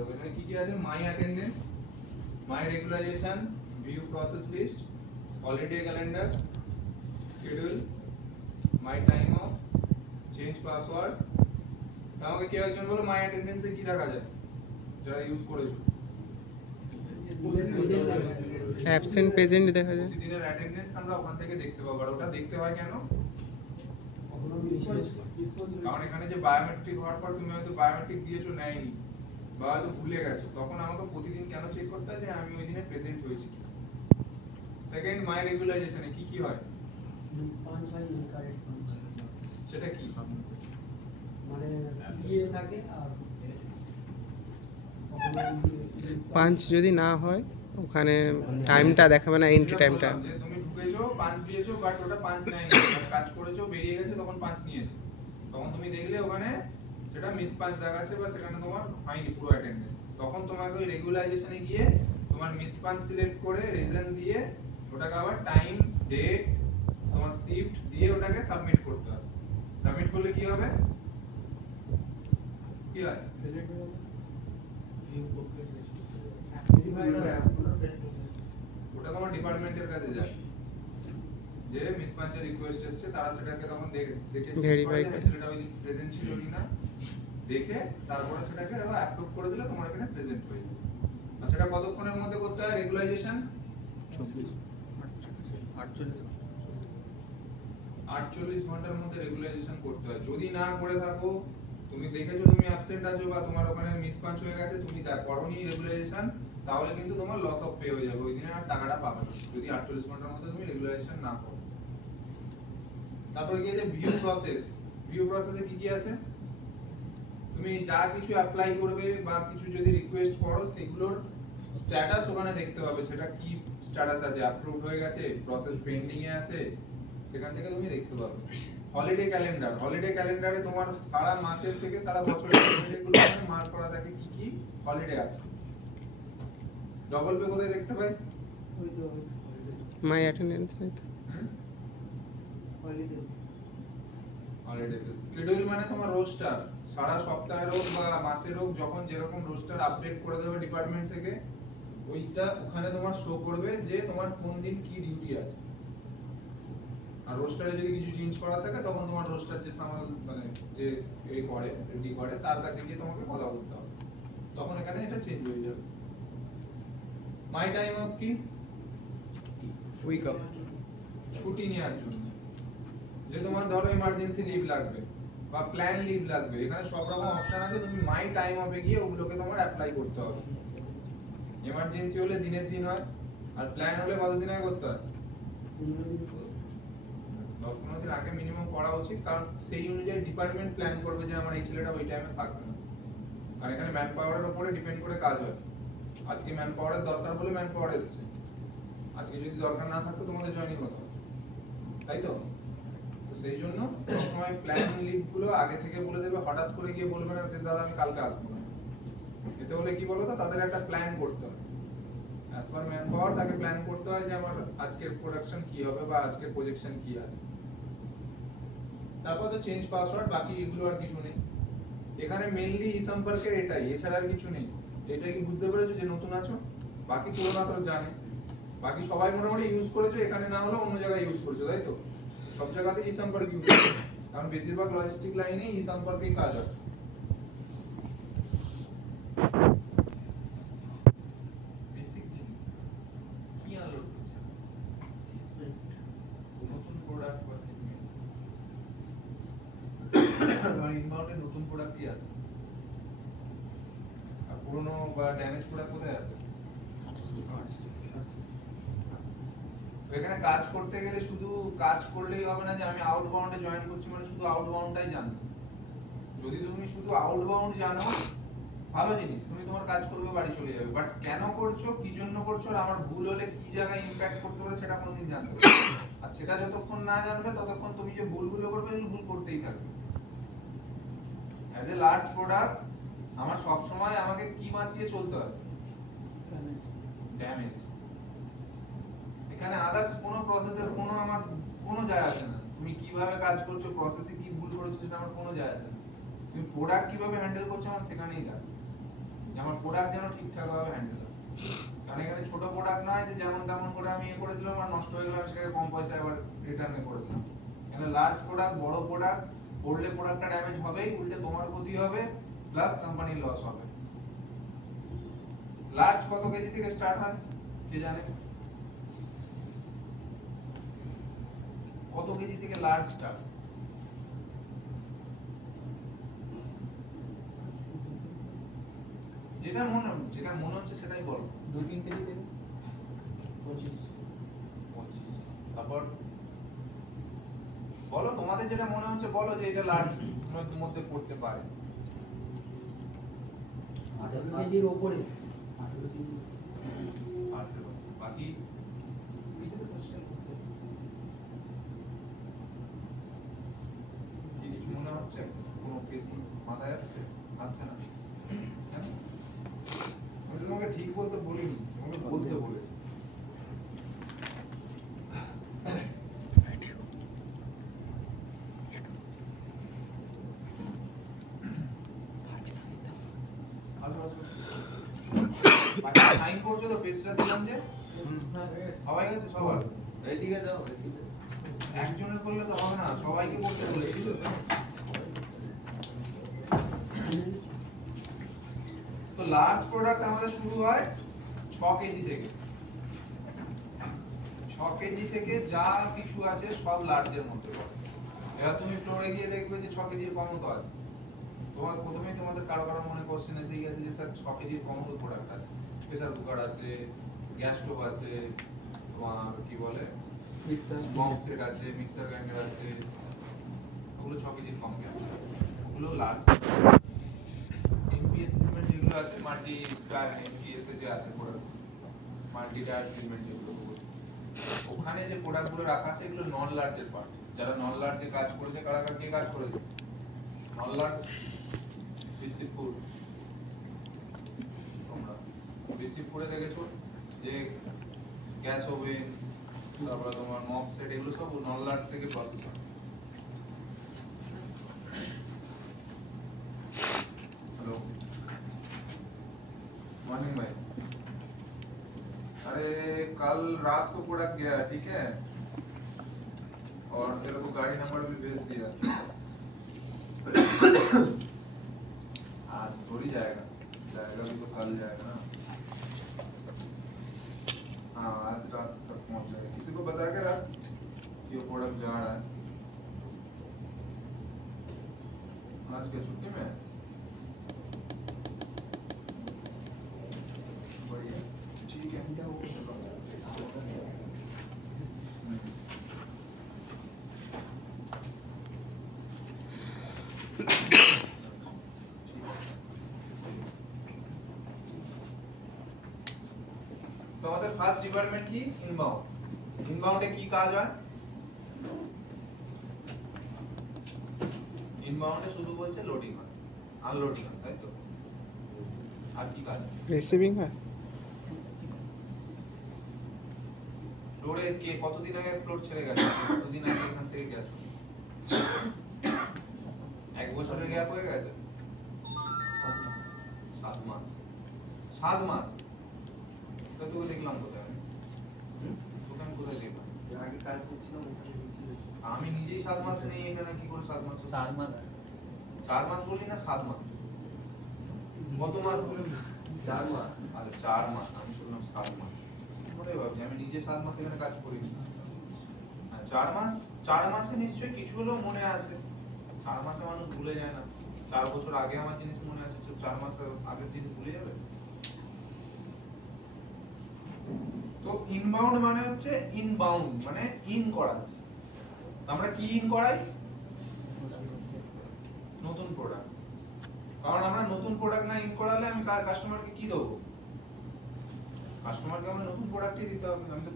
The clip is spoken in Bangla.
দেখো এখানে কি কি আছে, my attendance, my regularization, view process list, holiday calendar, schedule, my time off, change password. আমাকে কেউ একজন বলো মাই অ্যাটেন্ডেন্সে কি দেখা যায় যারা ইউজ করেছো? অ্যাবসেন্ট প্রেজেন্ট দেখা যায়। প্রতিদিনের অ্যাটেন্ডেন্স আমরা ওখান থেকে দেখতে পাবো। আর ওটা দেখতে হয় কেন? কারণ এখানে যে বায়োমেট্রিক হওয়ার পর তুমি হয়তো বায়োমেট্রিক দিয়েছো, নেয়নি, বা হয়তো ভুলে গেছো, তখন আমাকে প্রতিদিন কেন চেক করতে হয় যে আমি ওই দিনে প্রেজেন্ট হয়েছি কি। সেকেন্ড, মাই রেগুলারাইজেশনে কি কি হয়? সেটা কি? মানে ইয়ে থাকে আর পাঁচ যদি না হয় ওখানে টাইমটা দেখাবে না, এন্ট্রি টাইমটা। যে তুমি ঢুকেছো, পাঁচ দিয়েছো, বাট ওটা পাঁচ নেয়নি, কাজ করেছো, বেরিয়ে গেছে, তখন পাঁচ নিয়েছে, তখন তুমি দেখলে ওখানে সেটা মিস পাঁচ দেখাচ্ছে, বা সেখানে তোমার হয়নি পুরো অ্যাটেন্ডেন্স। তখন তোমাকে ওই রেগুলারাইজেশনে গিয়ে তোমার মিস পাঁচ সিলেক্ট করে রিজন দিয়ে ওটাকে আবার টাইম, ডেট, তোমার শিফট দিয়ে ওটাকে সাবমিট করতে হবে। সাবমিট করলে কি হবে? কি হয়? ওটা তোমার ডিপার্টমেন্টের কাছে যায়, যে মিস পাঁচের রিকোয়েস্ট এসেছে, তারা সেটাকে তখন দেখে ভেরিফাই করে ছেলেটা ওই দিন প্রেজেন্ট ছিল কিনা দেখে তারপরে সেটাকে আবার অ্যাপ্রুভ করে দিলে তোমার এখানে প্রেজেন্ট হয়ে যাবে। আর সেটা কতক্ষণের মধ্যে করতে হয় রেগুলারাইজেশন? 48 ঘন্টার মধ্যে রেগুলারাইজেশন করতে হয়। যদি না করে থাকো, তুমি দেখেছো তুমি অ্যাবসেন্ট আছো বা তোমার ওখানে মিস পাঁচ হয়ে গেছে, তুমি তা করোনি রেগুলারাইজেশন, তাহলে কিন্তু তোমার লস অফ পে হয়ে যাবে, ওই দিনে আর টাকাটা পাবে না, যদি 48 ঘন্টার মধ্যে তুমি রেগুলারাইজেশন না করো। তারপরে কি আছে? View process. ভিউ প্রসেসে কি কি আছে? তুমি যা কিছু অ্যাপ্লাই করবে বা কিছু যদি রিকোয়েস্ট করো, সেগুলোর স্ট্যাটাস ওখানে দেখতে পাবে, সেটা কি স্ট্যাটাস আছে, অ্যাপ্রুভ হয়ে গেছে, প্রসেস পেন্ডিং এ আছে, সেখান থেকে তুমি দেখতে পাবে। Holiday calendar. হলিডে ক্যালেন্ডারে তোমার সারা মাসের থেকে সারা বছরের হলিডেগুলো মার্ক করা থাকে, কি কি হলিডে আছে। ডবল পে কোথায় দেখতে পাই? মাই অ্যাটেন্ডেন্স। হলিডে। শিডিউল মানে তোমার রোস্টার, সারা সপ্তাহের হোক বা মাসের হোক, যখন যেরকম রোস্টার আপডেট করে দেবে ডিপার্টমেন্ট থেকে, ওইটা ওখানে তোমার শো করবে যে তোমার কোন দিন কি ডিউটি আছে। আর রোস্টারে যদি কিছু চেঞ্জ করা থাকে, তখন তোমার রোস্টার যে মানে যে এই করে রেডি করে, তার কাছে গিয়ে তোমাকে কথা বলতে হবে, তখন এখানে এটা চেঞ্জ হয়ে যাবে। মাই টাইম অফ কি? উইক অফ, ছুটি নেওয়ার জন্য। যে তোমার ধরো ইমার্জেন্সি লিভ লাগবে বা প্ল্যান লিভ লাগবে, এখানে সব রকম অপশন আছে, তুমি মাই টাইম অফে গিয়ে ওগুলোকে তোমার অ্যাপ্লাই করতে হবে। ইমার্জেন্সি হলে দিনের দিন হয়, আর প্ল্যান হলে কতদিন আগে করতে হয়? 10-15 দিন আগে মিনিমাম করা উচিত, কারণ সেই অনুযায়ী ডিপার্টমেন্ট প্ল্যান করবে যে আমার এই ছেলেটা ওই টাইমে থাকবে না। আর এখানে ম্যান পাওয়ারের উপরে ডিপেন্ড করে কাজ হয়। আজকে ম্যান পাওয়ারের দরকার বলে ম্যান পাওয়ার এসেছে, আজকে যদি দরকার না থাকতো তোমাদের জয়েনিং হতো, তাই তো? তো সেই জন্য সবসময় প্ল্যান লিভ গুলো আগে থেকে বলে দেবে, হঠাৎ করে গিয়ে বলবে না যে দাদা আমি কালকে আসবো না। এতে হলে কি বলো তো, তাদের একটা প্ল্যান করতে হয়, অ্যাজ পার ম্যান পাওয়ার তাকে প্ল্যান করতে হয় যে আমার আজকের প্রোডাকশন কি হবে বা আজকের প্রজেকশন কি আছে। তারপর তো চেঞ্জ পাসওয়ার্ড, বাকি এগুলো আর কিছু নেই এখানে। মেইনলি এই সম্পর্কের এটাই, এছাড়া আর কিছু নেই। এটা কি বুঝতে পেরেছো যে নতুন আছো? বাকি পুরোনো তো জানে, বাকি সবাই মোটামুটি ইউজ করেছো, এখানে না হলে অন্য জায়গায় ইউজ করেছো, তাই তো? সব জায়গাতে এই সম্পর্ক ইউজ করো, কারণ বেশিরভাগ লজিস্টিক লাইনে এই সম্পর্কেই কাজ হয়। বেসিক জিনিস কি আনলোড করছে? নতুন প্রোডাক্ট বা সেগমেন্ট। আমার ইনবাউন্ডে নতুন প্রোডাক্ট কি আছে, আর পুরনো বা ড্যামেজ প্রোডাক্ট কোথায় আছে? এখানে কাজ করতে গেলে শুধু কাজ করলেই হবে না যে আমি আউটবাউন্ডে জয়েন করছি মানে শুধু আউটবাউন্ডটাই জানো। যদি তুমি শুধু আউটবাউন্ড জানো, ভালো জিনিস, তুমি তোমার কাজ করবে, বাড়ি চলে যাবে, বাট কেন করছো, কি জন্য করছো, আর আমার ভুল হলে কি জায়গায় ইমপ্যাক্ট করতে পারে সেটা কোনোদিন জানতে হবে। আর সেটা যতক্ষণ না জানবে ততক্ষণ তুমি যে ভুলগুলো করবে, ভুল করতেই থাকবে। অ্যাজ এ লার্জ প্রোডাক্ট আমার সব সময় আমাকে কি বাঁচিয়ে চলতে হবে? ড্যামেজ। এখানে আদার্স কোনো প্রসেসের কোনো আমার কোনো যায় আসে না, তুমি কিভাবে কাজ করছো, প্রসেসে কি ভুল করেছো সেটা আমার কোনো যায় আসে না। তুমি প্রোডাক্ট কিভাবে হ্যান্ডেল করছো আমার সেখানেই থাকে। আমার প্রোডাক্ট যেন ঠিকঠাক ভাবে হ্যান্ডেল হয়। কারণ এখানে ছোট প্রোডাক্ট নয় যে যেমন তেমন করে আমি করে দিলাম আর নষ্ট হয়ে গেল আমি সেটাকে কম পয়সায় আবার রিটার্ন করে দিলাম। এখানে লার্জ প্রোডাক্ট, বড় প্রোডাক্ট করলে প্রোডাক্টটা ড্যামেজ হবেই, উল্টে তোমার ক্ষতি হবে প্লাস কোম্পানির লস হবে। লার্জ কত কেজি থেকে স্টার্ট হয় কে জানে? কত কেজি থেকে লার্জ স্টার্ট? যেটা মনে হচ্ছে সেটাই বলো। 2-3 কেজি থেকে 25। তারপর বলো তোমাদের যেটা মনে হচ্ছে, বলো যে এটা লার্জ মধ্যে পড়তে পারে। 18 কেজির উপরে 18 কেজি। আর বাকি কি কিছু মনে হচ্ছে? কোনো কেজি মাথায় আসছে না? কেন? আমি তো তোমাকে ঠিক বলতে বলিনি, তোমাকে বলতে বলেছি। সাইন করছো তো, পেজটা দিলাম যে সবাই গেছে সবার। এইদিকে দাও, এইদিকে। একজনের করলে তো হবে না, সবাইকে করতে বলেছি। তো লার্জ প্রোডাক্ট আমাদের শুরু হয় 6 কেজি থেকে। 6 কেজি থেকে যা কিছু আছে সব লার্জের মধ্যে পড়ে। এবার তুমি ফ্লোরে গিয়ে দেখবে যে 6 কেজির কমও তো আছে। তোমার প্রথমেই তোমাদের কারো মনে কোশ্চেন এসেই গেছে যে স্যার 6 কেজির কমও তো প্রোডাক্ট আছে। প্রেসার কুকার আছে, গ্যাস স্টোভ আছে, তোমার কি বলে বক্স সেট আছে, মিক্সার গ্রাইন্ডার আছে, ওগুলো 6 কেজির কম কেন? ওগুলো লার্জ। এমপিএস সিগমেন্ট যেগুলো আছে, মাল্টি টায়ার এমপিএস এ যে আছে প্রোডাক্ট, মাল্টি টায়ার সিগমেন্ট যেগুলো, ওখানে যে প্রোডাক্টগুলো রাখা আছে এগুলো নন লার্জের পার্ট। যারা নন লার্জে কাজ করেছে, কারা কে কাজ করেছে? নন লার্জ বিসিপুর, তোমরা বিসিপুরে দেখেছো যে গ্যাস ওভেন, তারপরে তোমার মপ সেট, এগুলো সব নন লার্জ থেকে প্রসেস হয়। हेलो मॉर्निंग भाई। अरे कल रात को प्रोडक्ट गया है, ठीक है, और तेरे को गाड़ी नंबर भी भेज दिया। आज थोड़ी जाएगा, जाएगा भी तो कल जाएगा ना। हाँ आज रात तक पहुंच जाएगा। किसी को बता के रात ये प्रोडक्ट जा रहा है। आज क्या छुट्टी में है? बढ़िया, ठीक है। তো আমাদের ফার্স্ট ডিপার্টমেন্ট কি? ইনবাউন্ড। ইনবাউন্ডে কি কাজ হয়? ইনবাউন্ডে শুধু বলছে লোডিং হয়, আনলোডিং হয়, তাই তো? আর কি কাজ? রিসিভিং হয়। ফ্লোরে কে কতদিন আগে ফ্লোর ছেড়ে গেছে? কতদিন আগে এখান থেকে গেছো? 1 বছরের গ্যাপ হয়ে গেছে? 7 মাস। 7 মাস তো তোকে দেখলাম কোথায়? তোকে আমি কোথায় দেখলাম? আগে কাজ করছিলাম ওখানে নিচে। আমি নিজেই 7 মাস নেই এখানে, কি করে 7 মাস হলো? 4 মাস। 4 মাস বললি না 7 মাস? কত মাস বললি? 4 মাস। আরে 4 মাস, আমি শুনলাম 7 মাস। মনে ভাবছি আমি নিজে 7 মাস এখানে কাজ করিনি। 4 মাস, 4 মাসে নিশ্চয়ই কিছু হলেও মনে আছে। 4 মাসে মানুষ ভুলে যায় না। 4 বছর আগে আমার জিনিস মনে আছে, 4 মাস আগের জিনিস ভুলে যাবে? তো ইনবাউন্ড মানে হচ্ছে ইনবাউন্ড মানে ইন করা আছে। আমরা কি ইন করাই? নতুন প্রোডাক্ট। কারণ আমরা নতুন প্রোডাক্ট না ইন করালে আমি কাস্টমারকে কি দেবো? কাস্টমারকে আমরা নতুন প্রোডাক্টই দিতে হবে। আমি তো